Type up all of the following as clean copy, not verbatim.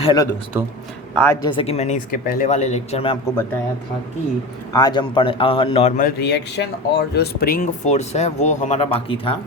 Hello दोस्तों। आज जैसे कि मैंने इसके पहले वाले लेक्चर में आपको बताया था कि आज हम पढ़ नॉर्मल रिएक्शन और जो स्प्रिंग फोर्स है वो हमारा बाकी था।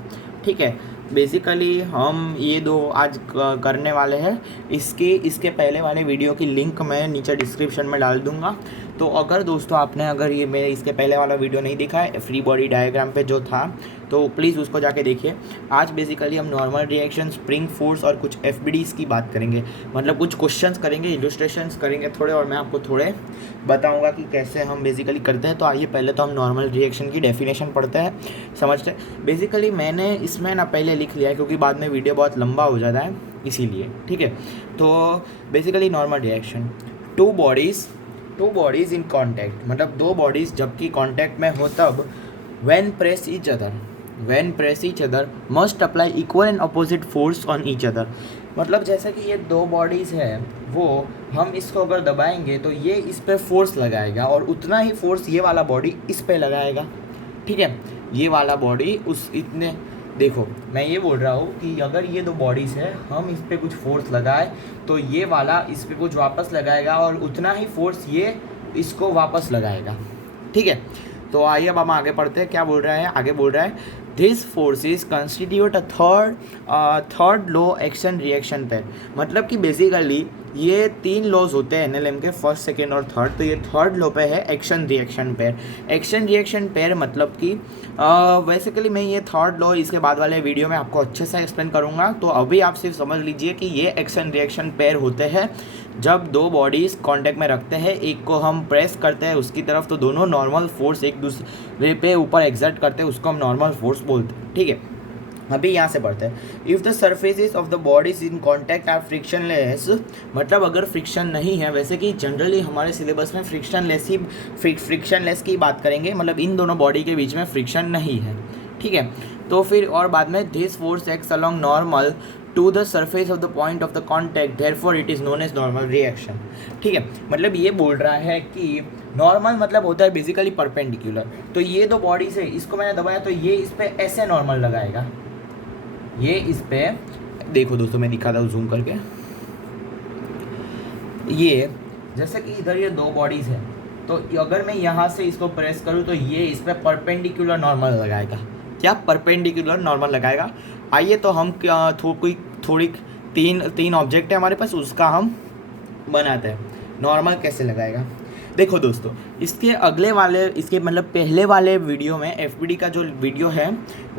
ठीक है। बेसिकली हम ये दो आज करने वाले हैं। इसके पहले वाले वीडियो की लिंक मैं नीचे डिस्क्रिप्शन में डाल दूँगा। तो अगर दोस्तों आपने अगर ये मेरे इसके पहले वाला वीडियो नहीं देखा है फ्री बॉडी डायग्राम पे जो था, तो प्लीज़ उसको जाके देखिए। आज बेसिकली हम नॉर्मल रिएक्शन, स्प्रिंग फोर्स और कुछ एफबीडीज़ की बात करेंगे। मतलब कुछ क्वेश्चंस करेंगे, इलस्ट्रेशंस करेंगे थोड़े, और मैं आपको थोड़े बताऊंगा कि कैसे हम बेसिकली करते हैं। तो आइए पहले तो हम नॉर्मल रिएक्शन की डेफिनेशन पढ़ते हैं, समझते हैं। बेसिकली मैंने इसमें ना पहले लिख लिया है क्योंकि बाद में वीडियो बहुत लंबा हो जाता है, इसीलिए। ठीक है। तो basically normal reaction, to bodies in contact, मतलब दो बॉडीज़ जबकि कॉन्टैक्ट में हो तब when press each other must apply equal and opposite force on each other। मतलब जैसे कि ये दो बॉडीज़ है, वो हम इसको अगर दबाएंगे तो ये इस पे फोर्स लगाएगा और उतना ही फोर्स ये वाला बॉडी इस पे लगाएगा। ठीक है। ये वाला बॉडी उस इतने, देखो मैं ये बोल रहा हूँ कि अगर ये दो बॉडीज़ है, हम इस पे कुछ फोर्स लगाए तो ये वाला इस पे कुछ वापस लगाएगा और उतना ही फोर्स ये इसको वापस लगाएगा। ठीक है। तो आइए अब हम आगे पढ़ते हैं। क्या बोल रहा है, आगे बोल रहा है this forces constitute a third law action reaction pair. मतलब कि बेसिकली ये तीन लॉज होते हैं एनएलएम के, फर्स्ट, सेकेंड और थर्ड। तो ये थर्ड लॉ पे है action reaction pair. Action reaction pair मतलब कि बेसिकली मैं ये थर्ड लॉ इसके बाद वाले वीडियो में आपको अच्छे से एक्सप्लेन करूँगा। तो अभी आप सिर्फ समझ लीजिए कि ये एक्शन रिएक्शन पेयर होते हैं जब दो बॉडीज़ कांटेक्ट में रखते हैं, एक को हम प्रेस करते हैं उसकी तरफ, तो दोनों नॉर्मल फोर्स एक दूसरे पे ऊपर एग्जर्ट करते हैं, उसको हम नॉर्मल फोर्स बोलते हैं। ठीक है। अभी यहाँ से पढ़ते हैं। If the surfaces of the bodies in contact are frictionless, मतलब अगर फ्रिक्शन नहीं है, वैसे कि जनरली हमारे सिलेबस में फ्रिक्शनलेस की बात करेंगे, मतलब इन दोनों बॉडी के बीच में फ्रिक्शन नहीं है। ठीक है। तो फिर और बाद में this force acts along normal to the surface of the point of the contact, therefore it is known as normal reaction. ठीक है। मतलब ये बोल रहा है कि नॉर्मल मतलब होता है बेसिकली परपेंडिकुलर। तो ये दो बॉडीज है, इसको मैंने दबाया तो ये इस पर ऐसे नॉर्मल लगाएगा, ये इस पे, देखो दोस्तों मैं दिखाता हूँ जूम करके। ये जैसे कि इधर ये दो बॉडीज़ है, तो अगर मैं यहाँ से इसको प्रेस करूँ तो ये इस पर परपेंडिकुलर नॉर्मल लगाएगा। क्या परपेंडिकुलर नॉर्मल लगाएगा? आइए तो हम क्या थोड़ी तीन ऑब्जेक्ट है हमारे पास, उसका हम बनाते हैं नॉर्मल कैसे लगाएगा। देखो दोस्तों, इसके मतलब पहले वाले वीडियो में एफबीडी का जो वीडियो है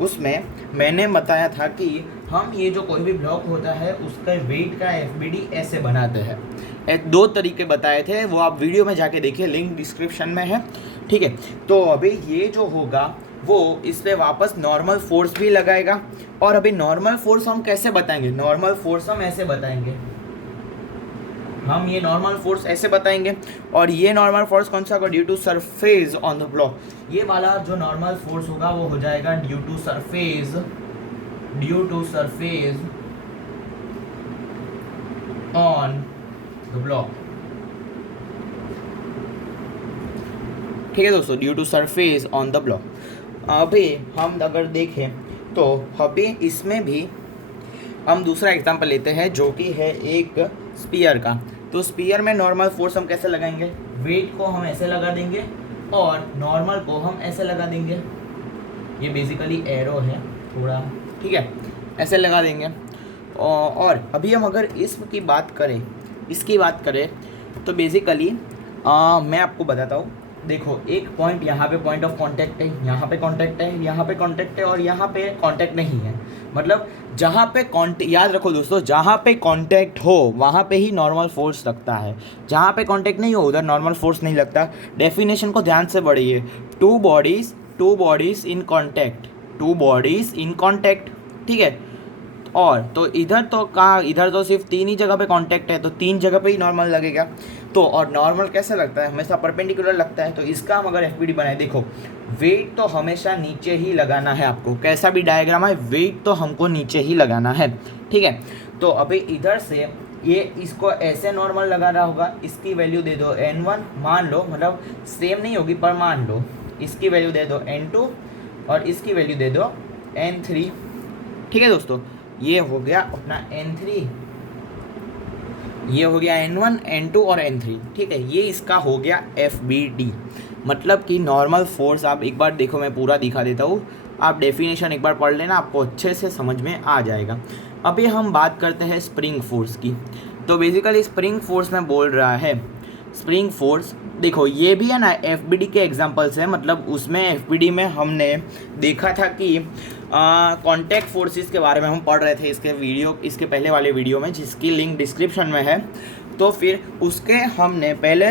उसमें मैंने बताया था कि हम ये जो कोई भी ब्लॉक होता है उसका वेट का एफबीडी ऐसे बनाते हैं। दो तरीके बताए थे, वो आप वीडियो में जाके देखिए, लिंक डिस्क्रिप्शन में है। ठीक है। तो अभी ये जो होगा वो इस पर वापस नॉर्मल फोर्स भी लगाएगा। और अभी नॉर्मल फोर्स हम कैसे बताएंगे? नॉर्मल फोर्स हम ऐसे बताएंगे, हम ये नॉर्मल फोर्स ऐसे बताएंगे। और ये नॉर्मल फोर्स कौन सा होगा? Due to surface on the block. ये वाला जो नॉर्मल फोर्स होगा वो हो जाएगा due to surface on the block. ठीक है दोस्तों, due to surface on the block. अभी हम अगर देखें तो अभी इसमें भी हम दूसरा एग्जांपल लेते हैं जो कि है एक स्पीयर का। तो स्पीयर में नॉर्मल फोर्स हम कैसे लगाएंगे? वेट को हम ऐसे लगा देंगे और नॉर्मल को हम ऐसे लगा देंगे। ये बेसिकली एरो है थोड़ा, ठीक है, ऐसे लगा देंगे। और अभी हम अगर इसकी बात करें तो बेसिकली मैं आपको बताता हूँ। देखो एक पॉइंट यहाँ पे पॉइंट ऑफ कांटेक्ट है, यहाँ पे कांटेक्ट है, यहाँ पे कांटेक्ट है और यहाँ पे कांटेक्ट नहीं है। मतलब जहाँ पे याद रखो दोस्तों, जहाँ पे कांटेक्ट हो वहाँ पे ही नॉर्मल फोर्स लगता है, जहाँ पे कांटेक्ट नहीं हो उधर नॉर्मल फोर्स नहीं लगता। डेफिनेशन को ध्यान से पढ़िए। To bodies in contact. ठीक है। और तो इधर तो सिर्फ तीन ही जगह पे कांटेक्ट है, तो तीन जगह पे ही नॉर्मल लगेगा। तो और नॉर्मल कैसे लगता है? हमेशा परपेंडिकुलर लगता है। तो इसका हम अगर एफबीडी बनाए, देखो वेट तो हमेशा नीचे ही लगाना है आपको, कैसा भी डायग्राम है वेट तो हमको नीचे ही लगाना है। ठीक है। तो अभी इधर से ये इसको ऐसे नॉर्मल लगा रहा होगा, इसकी वैल्यू दे दो n1 मान लो, मतलब सेम नहीं होगी पर मान लो, इसकी वैल्यू दे दो n2 और इसकी वैल्यू दे दो n3। ठीक है दोस्तों, ये हो गया अपना n3 ये हो गया N1 N2 और N3, ठीक है। ये इसका हो गया FBD, मतलब कि नॉर्मल फोर्स। आप एक बार देखो, मैं पूरा दिखा देता हूँ, आप डेफिनेशन एक बार पढ़ लेना, आपको अच्छे से समझ में आ जाएगा। अभी हम बात करते हैं स्प्रिंग फोर्स की। तो बेसिकली स्प्रिंग फोर्स में बोल रहा है, स्प्रिंग फोर्स देखो ये भी है ना FBD के एग्जांपल्स है, मतलब उसमें FBD में हमने देखा था कि कॉन्टैक्ट फोर्सेस के बारे में हम पढ़ रहे थे इसके पहले वाले वीडियो में, जिसकी लिंक डिस्क्रिप्शन में है। तो फिर उसके हमने पहले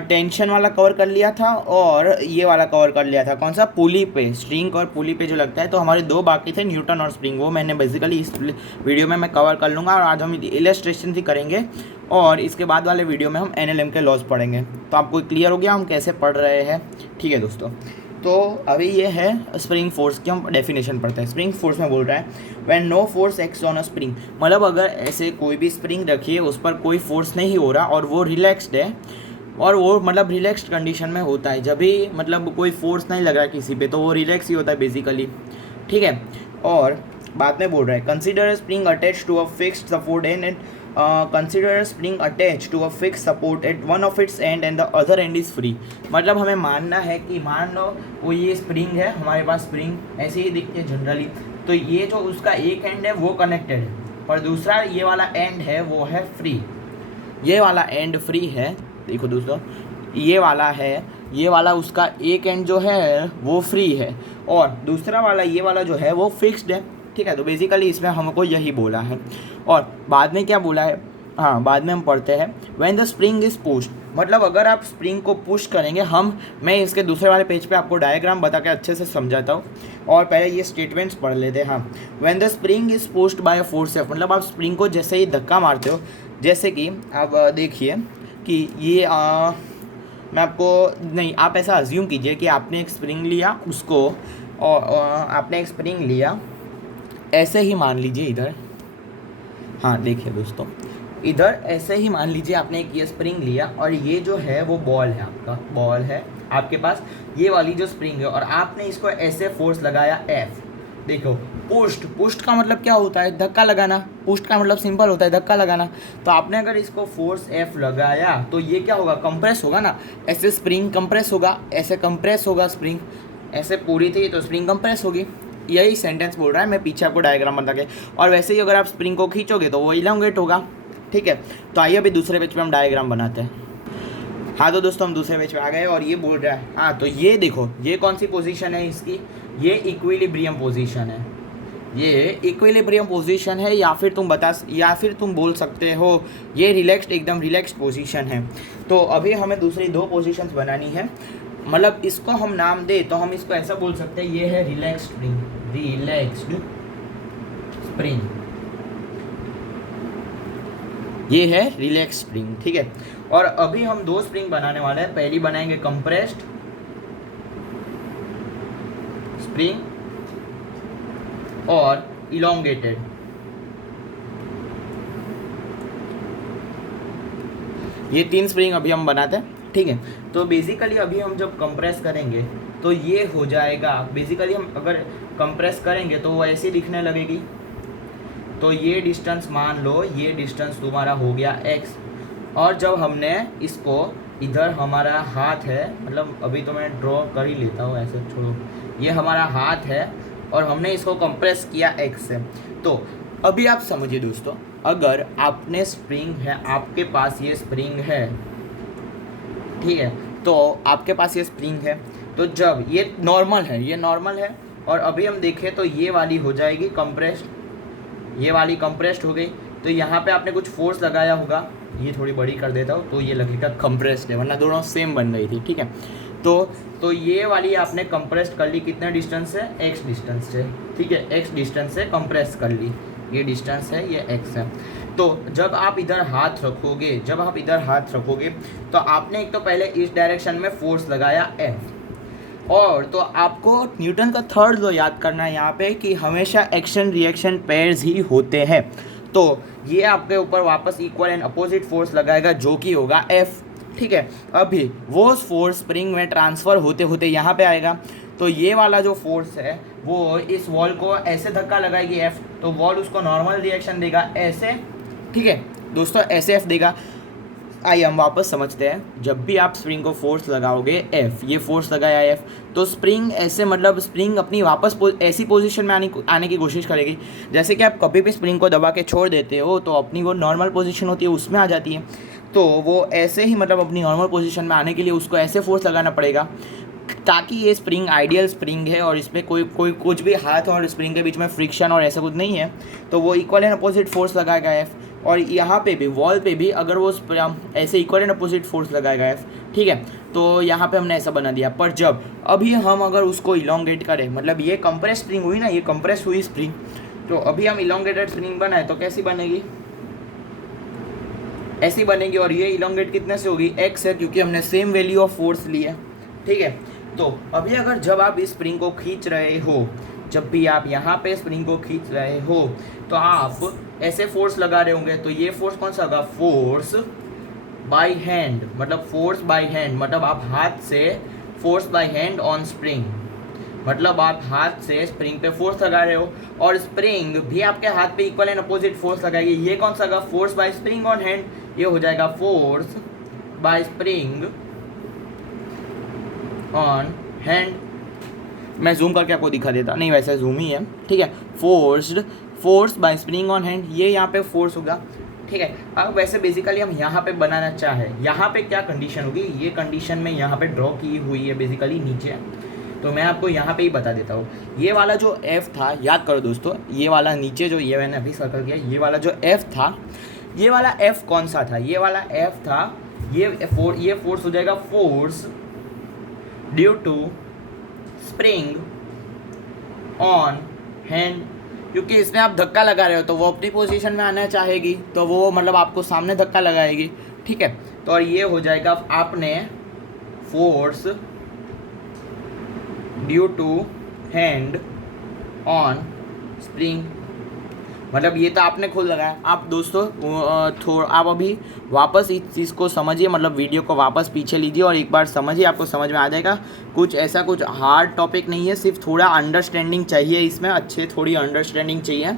टेंशन वाला कवर कर लिया था और ये वाला कवर कर लिया था, कौन सा, पुली पे, स्ट्रिंग और पुली पे जो लगता है। तो हमारे दो बाकी थे, न्यूटन और स्प्रिंग, वो मैंने बेसिकली इस वीडियो में मैं कवर कर लूँगा। और आज हम इलस्ट्रेशन भी करेंगे और इसके बाद वाले वीडियो में हम NLM के लॉज पढ़ेंगे। तो आपको क्लियर हो गया हम कैसे पढ़ रहे हैं, ठीक है दोस्तों। तो अभी ये है स्प्रिंग फोर्स की, हम डेफिनेशन पढ़ते हैं। स्प्रिंग फोर्स में बोल रहा है when no force acts on a spring, मतलब अगर ऐसे कोई भी स्प्रिंग रखिए, उस पर कोई फोर्स नहीं हो रहा और वो रिलैक्स्ड है, और वो मतलब रिलैक्स्ड कंडीशन में होता है, जब भी मतलब कोई फोर्स नहीं लग रहा किसी पे, तो वो रिलैक्स ही होता है बेसिकली, ठीक है। और बाद में बोल रहा है consider spring attach to a fixed support and consider spring attach to a fix support at one of its end and the other end is free. मतलब हमें मानना है कि मान लो वो ये स्प्रिंग है, हमारे पास स्प्रिंग ऐसे ही दिखती है जनरली, तो ये जो उसका एक एंड है वो कनेक्टेड है, पर दूसरा ये वाला एंड है वो है फ्री, ये वाला एंड फ्री है। देखो दोस्तों, ये वाला है, ये वाला उसका एक एंड जो है वो फ्री है, और दूसरा वाला ये वाला जो है वो फिक्स्ड है, ठीक है। तो बेसिकली इसमें हमको यही बोला है। और बाद में क्या बोला है, हाँ बाद में हम पढ़ते हैं when the spring is pushed, मतलब अगर आप स्प्रिंग को पुश करेंगे, मैं इसके दूसरे वाले पेज पे आपको डायग्राम बता के अच्छे से समझाता हूँ, और पहले ये स्टेटमेंट्स पढ़ लेते हैं। हाँ, when the spring is pushed by a force F, मतलब आप स्प्रिंग को जैसे ही धक्का मारते हो, जैसे कि आप देखिए कि ये मैं आपको नहीं, आप ऐसा अज्यूम कीजिए कि आपने एक स्प्रिंग लिया उसको, और आपने एक स्प्रिंग लिया, ऐसे ही मान लीजिए इधर, हाँ देखिए दोस्तों, इधर ऐसे ही मान लीजिए आपने एक ये स्प्रिंग लिया, और ये जो है वो बॉल है, आपका बॉल है आपके पास, ये वाली जो स्प्रिंग है, और आपने इसको ऐसे फोर्स लगाया F। देखो पुश्ड का मतलब क्या होता है, धक्का लगाना। पुश्ड का मतलब सिंपल होता है धक्का लगाना। तो आपने अगर इसको फोर्स F लगाया तो ये क्या होगा, कंप्रेस होगा ना, ऐसे स्प्रिंग कंप्रेस होगा, ऐसे कंप्रेस होगा स्प्रिंग, ऐसे पूरी थी तो स्प्रिंग कंप्रेस होगी। यही सेंटेंस बोल रहा है, मैं पीछे आपको डायग्राम बता के। और वैसे ही अगर आप स्प्रिंग को खींचोगे तो वो इलोंगेट होगा, ठीक है। तो आइए अभी दूसरे पेज पे हम डायग्राम बनाते हैं। हाँ तो दोस्तों हम दूसरे पेज पे आ गए, और ये बोल रहा है, हाँ तो ये देखो ये कौन सी पोजीशन है इसकी, ये इक्विलिब्रियम पोजीशन है, ये इक्विलिब्रियम पोजीशन है, या फिर तुम बोल सकते हो ये रिलैक्स्ड, एकदम रिलैक्स्ड पोजीशन है। तो अभी हमें दूसरी दो पोजीशंस बनानी है, मतलब इसको हम नाम दे तो हम इसको ऐसा बोल सकते हैं, ये है रिलैक्स्ड स्प्रिंग, रिलैक्स्ड स्प्रिंग, ये है रिलैक्स स्प्रिंग, ठीक है। और अभी हम दो स्प्रिंग बनाने वाले हैं, पहली बनाएंगे कंप्रेस्ड स्प्रिंग और इलोंगेटेड। ये तीन स्प्रिंग अभी हम बनाते हैं, ठीक है। तो बेसिकली अभी हम जब कंप्रेस करेंगे तो ये हो जाएगा, बेसिकली हम अगर कंप्रेस करेंगे तो वो ऐसी दिखने लगेगी। तो ये डिस्टेंस मान लो, ये डिस्टेंस तुम्हारा हो गया x, और जब हमने इसको इधर हमारा हाथ है, मतलब अभी तो मैं ड्रॉ कर ही लेता हूँ, ऐसे छोड़ो, ये हमारा हाथ है और हमने इसको कंप्रेस किया x से। तो अभी आप समझिए दोस्तों, अगर आपने स्प्रिंग है, आपके पास ये स्प्रिंग है, ठीक है, तो आपके पास ये स्प्रिंग है, तो जब ये नॉर्मल है, ये नॉर्मल है, और अभी हम देखें तो ये वाली हो जाएगी कंप्रेस्ड, ये वाली कंप्रेस्ड हो गई। तो यहाँ पे आपने कुछ फोर्स लगाया होगा, ये थोड़ी बड़ी कर देता हूँ तो ये लगेगा कंप्रेस्ड है, वरना दोनों सेम बन गई थी, ठीक है। तो ये वाली आपने कंप्रेस्ड कर ली, कितने डिस्टेंस से, x डिस्टेंस से, ठीक है, x डिस्टेंस से कंप्रेस कर ली, ये डिस्टेंस है, ये x है। तो जब आप इधर हाथ रखोगे, तो आपने एक तो पहले इस डायरेक्शन में फोर्स लगाया F, और तो आपको न्यूटन का थर्ड लॉ याद करना है यहाँ पे कि हमेशा एक्शन रिएक्शन पेयर्स ही होते हैं। तो ये आपके ऊपर वापस इक्वल एंड अपोजिट फोर्स लगाएगा जो कि होगा F, ठीक है। अभी वो फोर्स स्प्रिंग में ट्रांसफ़र होते होते यहाँ पे आएगा, तो ये वाला जो फोर्स है वो इस वॉल को ऐसे धक्का लगाएगी F, तो वॉल उसको नॉर्मल रिएक्शन देगा ऐसे, ठीक है, दोस्तों ऐसे एफ देगा। आइए हम वापस समझते हैं। जब भी आप स्प्रिंग को फोर्स लगाओगे एफ, ये फोर्स लगाया एफ, तो स्प्रिंग ऐसे मतलब स्प्रिंग अपनी वापस ऐसी पोजीशन में आने की कोशिश करेगी। जैसे कि आप कभी भी स्प्रिंग को दबा के छोड़ देते हो तो अपनी वो नॉर्मल पोजीशन होती है उसमें आ जाती है। तो वो ऐसे ही मतलब अपनी नॉर्मल पोजीशन में आने के लिए उसको ऐसे फोर्स लगाना पड़ेगा ताकि ये स्प्रिंग आइडियल स्प्रिंग है और इसमें कोई कोई कुछ भी हाथ और स्प्रिंग के बीच में फ्रिक्शन और ऐसा कुछ नहीं है। तो वो इक्वल एंड अपोजिट फोर्स लगाएगा एफ। और यहाँ पे भी वॉल पे भी अगर वो ऐसे इक्वल एंड अपोजिट फोर्स लगाएगा एफ, ठीक है। तो यहाँ पे हमने ऐसा बना दिया। पर जब अभी हम अगर उसको इलोंगेट करें, मतलब ये कंप्रेस स्प्रिंग हुई ना, ये कंप्रेस हुई स्प्रिंग, तो अभी हम इलोंगेटेड स्प्रिंग बनाए तो कैसी बनेगी, ऐसी बनेगी। और ये इलोंगेट कितने से होगी, एक्स है, क्योंकि हमने सेम वैल्यू ऑफ फोर्स ली है, ठीक है। तो अभी अगर जब आप इस स्प्रिंग को खींच रहे हो, जब भी आप यहाँ पे स्प्रिंग को खींच रहे हो तो आप ऐसे फोर्स लगा रहे होंगे। तो ये फोर्स कौन सा होगा, फोर्स बाय हैंड, मतलब फोर्स बाय हैंड, मतलब आप हाथ से force by hand on spring, मतलब आप हाथ से स्प्रिंग पे फोर्स लगा रहे हो और स्प्रिंग भी आपके हाथ पे इक्वल एंड अपोजिट फोर्स लगाएगी। ये कौन सा होगा, force by spring on hand, ये हो जाएगा force by spring on hand. मैं जूम करके आपको दिखा देता, नहीं वैसे जूम ही है, ठीक है। Force by spring on hand, ये यहाँ पे फोर्स होगा, ठीक है। अब वैसे बेसिकली हम यहाँ पे बनाना चाहें, यहाँ पे क्या कंडीशन होगी, ये कंडीशन में यहाँ पे ड्रॉ की हुई है बेसिकली नीचे। तो मैं आपको यहाँ पे ही बता देता हूँ। ये वाला जो एफ था, याद करो दोस्तों, ये वाला नीचे जो ये मैंने अभी सर्कल किया, ये वाला जो एफ था, ये वाला एफ कौन सा था, ये वाला एफ था, ये फोर्स हो जाएगा force due to spring on hand, क्योंकि इसमें आप धक्का लगा रहे हो तो वो अपनी पोजीशन में आना चाहेगी, तो वो मतलब आपको सामने धक्का लगाएगी, ठीक है। तो और ये हो जाएगा आपने force due to hand on spring, मतलब ये तो आपने खुद लगाया। आप दोस्तों थोड़ा आप अभी वापस इस चीज़ को समझिए, मतलब वीडियो को वापस पीछे लीजिए और एक बार समझिए, आपको समझ में आ जाएगा। कुछ ऐसा कुछ हार्ड टॉपिक नहीं है, सिर्फ थोड़ा अंडरस्टैंडिंग चाहिए इसमें, अच्छे थोड़ी अंडरस्टैंडिंग चाहिए,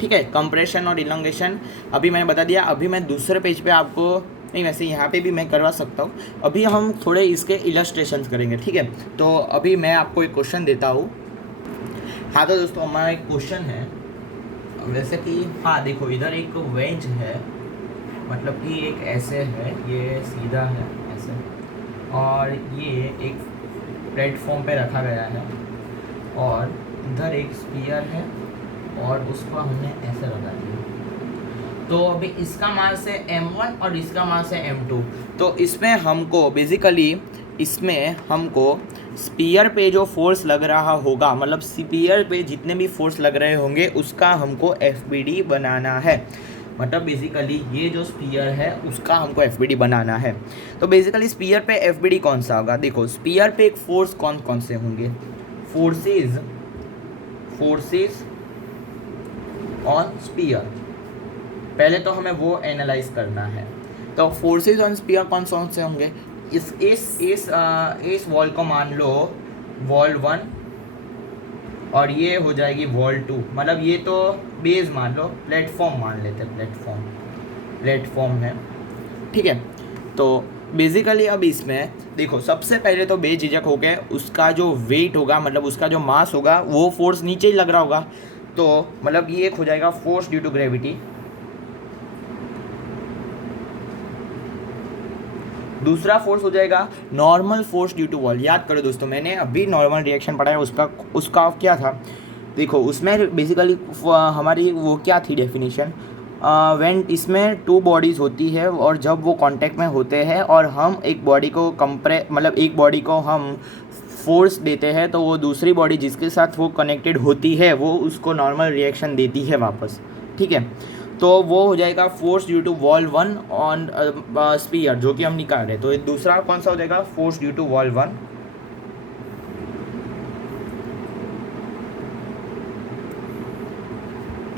ठीक है। कंप्रेशन और इलोंगेशन अभी मैंने बता दिया। अभी मैं दूसरे पेज पे आपको, नहीं वैसे यहाँ पे भी मैं करवा सकता हूँ, अभी हम थोड़े इसके इलस्ट्रेशंस करेंगे, ठीक है। तो अभी मैं आपको एक क्वेश्चन देता हूँ। हाँ तो दोस्तों हमारा एक क्वेश्चन है, वैसे कि हाँ देखो इधर एक वेंच है, मतलब कि एक ऐसे है, ये सीधा है ऐसे, और ये एक प्लेटफॉर्म पे रखा गया है, और इधर एक स्पीयर है और उसको हमने ऐसे लगा दिया। तो अभी इसका मास है m1 और इसका मास है m2। तो इसमें हमको बेसिकली स्पीयर पे जो फोर्स लग रहा होगा, मतलब स्पीयर पे जितने भी फोर्स लग रहे होंगे उसका हमको FBD बनाना है। मतलब बेसिकली ये जो स्पीयर है उसका हमको FBD बनाना है। तो बेसिकली स्पीयर पे FBD कौन सा होगा, देखो स्पीयर पे एक फोर्स कौन कौन से होंगे, फोर्सेस ऑन स्पीयर, पहले तो हमें वो एनालाइज करना है। तो फोर्सेस ऑन स्पीयर कौन से होंगे, इस वॉल को मान लो वॉल 1 और ये हो जाएगी वॉल 2, मतलब ये तो बेस मान लो, प्लेटफॉर्म मान लेते हैं, प्लेटफॉर्म है, ठीक है। तो बेसिकली अब इसमें देखो सबसे पहले तो बेझिझक हो गए, उसका जो वेट होगा, मतलब उसका जो मास होगा वो फोर्स नीचे ही लग रहा होगा। तो मतलब ये एक हो जाएगा फोर्स ड्यू टू ग्रेविटी। दूसरा फोर्स हो जाएगा normal force due to wall. याद करो दोस्तों, मैंने अभी नॉर्मल रिएक्शन पढ़ा है, उसका क्या था, देखो उसमें बेसिकली हमारी वो क्या थी डेफिनेशन, व्हेन इसमें 2 बॉडीज़ होती है और जब वो कांटेक्ट में होते हैं और हम एक बॉडी को मतलब एक बॉडी को हम फोर्स देते हैं, तो वो दूसरी बॉडी जिसके साथ वो कनेक्टेड होती है वो उसको नॉर्मल रिएक्शन देती है वापस, ठीक है। तो वो हो जाएगा force due to wall 1 on sphere, जो कि हम निकाल रहे हैं। तो दूसरा कौन सा हो जाएगा, फोर्स ड्यू टू वॉल 1,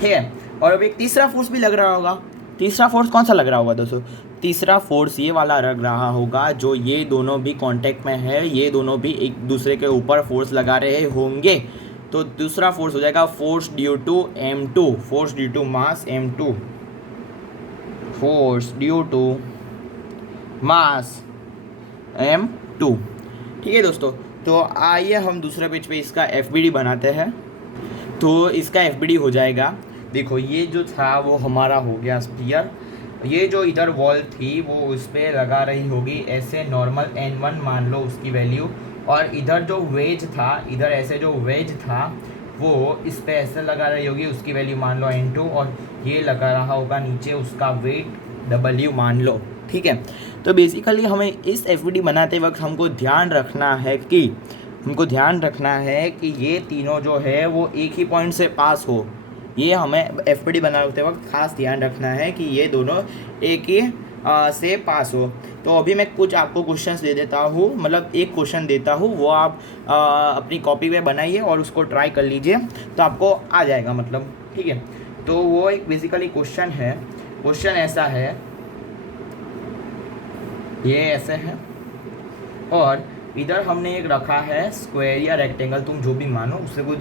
ठीक है। और अब एक तीसरा फोर्स भी लग रहा होगा। तीसरा फोर्स कौन सा लग रहा होगा दोस्तों, तीसरा फोर्स ये वाला लग रहा होगा, जो ये दोनों भी कांटेक्ट में है, ये दोनों भी एक दूसरे के ऊपर फोर्स लगा रहे होंगे। तो दूसरा फोर्स हो जाएगा force due to m2, force due to mass m2, force due to mass m2। ठीक है दोस्तों, तो आइए हम दूसरे पेज पे इसका FBD बनाते हैं। तो इसका FBD हो जाएगा, देखो ये जो था वो हमारा हो गया स्फीयर, ये जो इधर वॉल थी वो उस पर लगा रही होगी ऐसे नॉर्मल n1 मान लो उसकी वैल्यू, और इधर जो वेज था, इधर ऐसे जो वेज था वो इस पे ऐसे लगा रही होगी, उसकी वैल्यू मान लो n2, और ये लगा रहा होगा नीचे उसका वेट W मान लो। ठीक है, तो बेसिकली हमें इस FBD बनाते वक्त हमको ध्यान रखना है कि ये तीनों जो है वो एक ही पॉइंट से पास हो। ये हमें FBD बनाते वक्त खास ध्यान रखना है कि ये दोनों एक ही से पास हो। तो अभी मैं कुछ आपको क्वेश्चंस दे देता हूँ, मतलब एक क्वेश्चन देता हूँ, वो आप अपनी कॉपी पे बनाइए और उसको ट्राई कर लीजिए तो आपको आ जाएगा मतलब। ठीक है, तो वो एक बेसिकली क्वेश्चन है, क्वेश्चन ऐसा है, ये ऐसे है और इधर हमने एक रखा है स्क्वायर या रेक्टेंगल, तुम जो भी मानो उससे कुछ,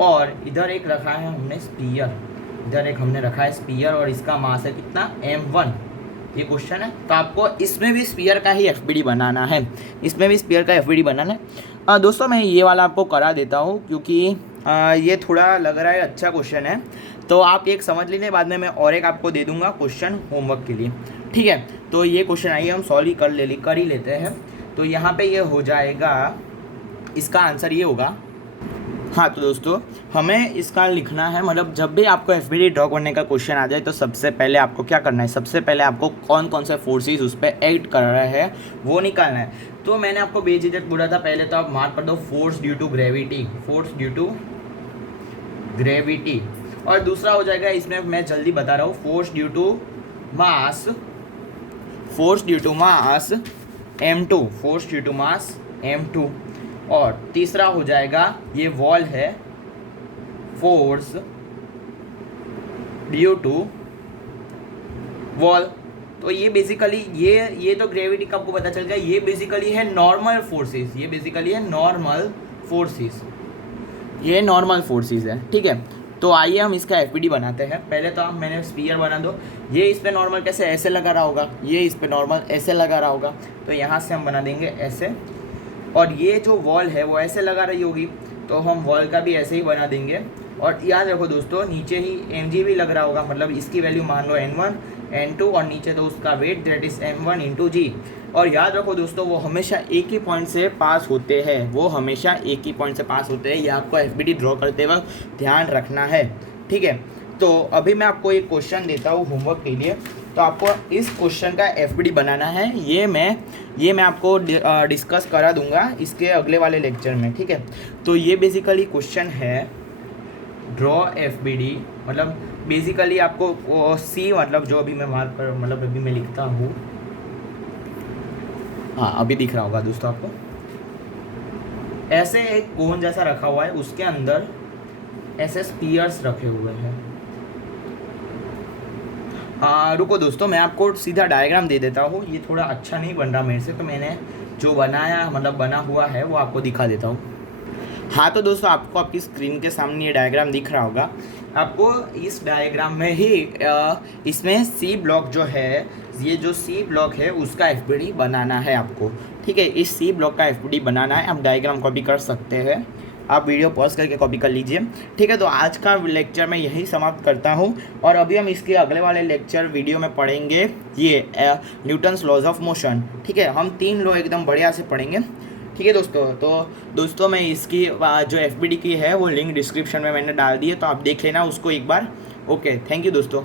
और इधर एक रखा है हमने स्पीयर, इधर एक हमने रखा है स्पीयर और इसका मास है कितना m1। ये क्वेश्चन है, तो आपको इसमें भी स्पीयर का ही FBD बनाना है, दोस्तों मैं ये वाला आपको करा देता हूँ क्योंकि ये थोड़ा लग रहा है अच्छा क्वेश्चन है, तो आप एक समझ लीजिए, बाद में मैं और एक आपको दे दूंगा क्वेश्चन होमवर्क के लिए। ठीक है, तो ये क्वेश्चन आइए हम सॉल्व कर ही लेते हैं। तो यहाँ पे ये हो जाएगा, इसका आंसर ये होगा। हाँ तो दोस्तों हमें इसका लिखना है, मतलब जब भी आपको FBD ड्रॉ करने का क्वेश्चन आ जाए तो सबसे पहले आपको क्या करना है, सबसे पहले आपको कौन कौन से फोर्सेस उस पर एक्ट कर रहे हैं वो निकालना है। तो मैंने आपको बेझिझक बोला था, पहले तो आप मार्क कर दो फोर्स ड्यू टू ग्रेविटी, और दूसरा हो जाएगा, इसमें मैं जल्दी बता रहा हूँ, force due to mass m2, और तीसरा हो जाएगा ये वॉल है, फोर्स ड्यू टू वॉल। तो ये बेसिकली ये तो ग्रेविटी का आपको पता चल गया, ये बेसिकली है नॉर्मल फोर्सेस, है। ठीक है, तो आइए हम इसका FBD बनाते हैं। पहले तो मैंने स्फीयर बना दो, ये इस पे नॉर्मल कैसे ऐसे लगा रहा होगा, ये इस पे नॉर्मल ऐसे लगा रहा होगा, तो यहाँ से हम बना देंगे ऐसे, और ये जो वॉल है वो ऐसे लगा रही होगी तो हम वॉल का भी ऐसे ही बना देंगे। और याद रखो दोस्तों, नीचे ही mg भी लग रहा होगा, मतलब इसकी वैल्यू मान लो n1 n2 और नीचे तो उसका wait that is m1 × g। और याद रखो दोस्तों, वो हमेशा एक ही पॉइंट से पास होते हैं, ये आपको FBD ड्रॉ करते वक्त ध्यान रखना है। ठीक है, तो अभी मैं आपको एक क्वेश्चन देता हूँ होमवर्क के लिए, तो आपको इस क्वेश्चन का FBD बनाना है। ये मैं आपको डिस्कस करा दूंगा इसके अगले वाले लेक्चर में। ठीक है, तो ये बेसिकली क्वेश्चन है ड्रॉ FBD, मतलब बेसिकली आपको सी, मतलब जो अभी मैं मार्क कर, मतलब अभी मैं लिखता हूँ, हाँ अभी दिख रहा होगा दोस्तों आपको, ऐसे एक कोन जैसा रखा हुआ है, उसके अंदर ऐसे स्पीयर्स रखे हुए हैं। रुको दोस्तों, मैं आपको सीधा डायग्राम दे देता हूँ, ये थोड़ा अच्छा नहीं बन रहा मेरे से, तो मैंने जो बना हुआ है वो आपको दिखा देता हूँ। हाँ तो दोस्तों, आपको आपकी स्क्रीन के सामने ये डायग्राम दिख रहा होगा। आपको इस डायग्राम में ही इसमें C ब्लॉक जो है, ये जो C ब्लॉक है उसका FBD बनाना है आपको। ठीक है, इस C ब्लॉक का FBD बनाना है। आप डायग्राम कॉपी कर सकते हैं, आप वीडियो पॉज करके कॉपी कर लीजिए। ठीक है, तो आज का लेक्चर मैं यही समाप्त करता हूँ, और अभी हम इसके अगले वाले लेक्चर वीडियो में पढ़ेंगे ये न्यूटन्स लॉज ऑफ मोशन। ठीक है, हम 3 लॉ एकदम बढ़िया से पढ़ेंगे। ठीक है दोस्तों, तो दोस्तों मैं इसकी जो FBD की है वो लिंक डिस्क्रिप्शन में मैंने डाल दी है, तो आप देख लेना उसको एक बार। ओके, थैंक यू दोस्तों।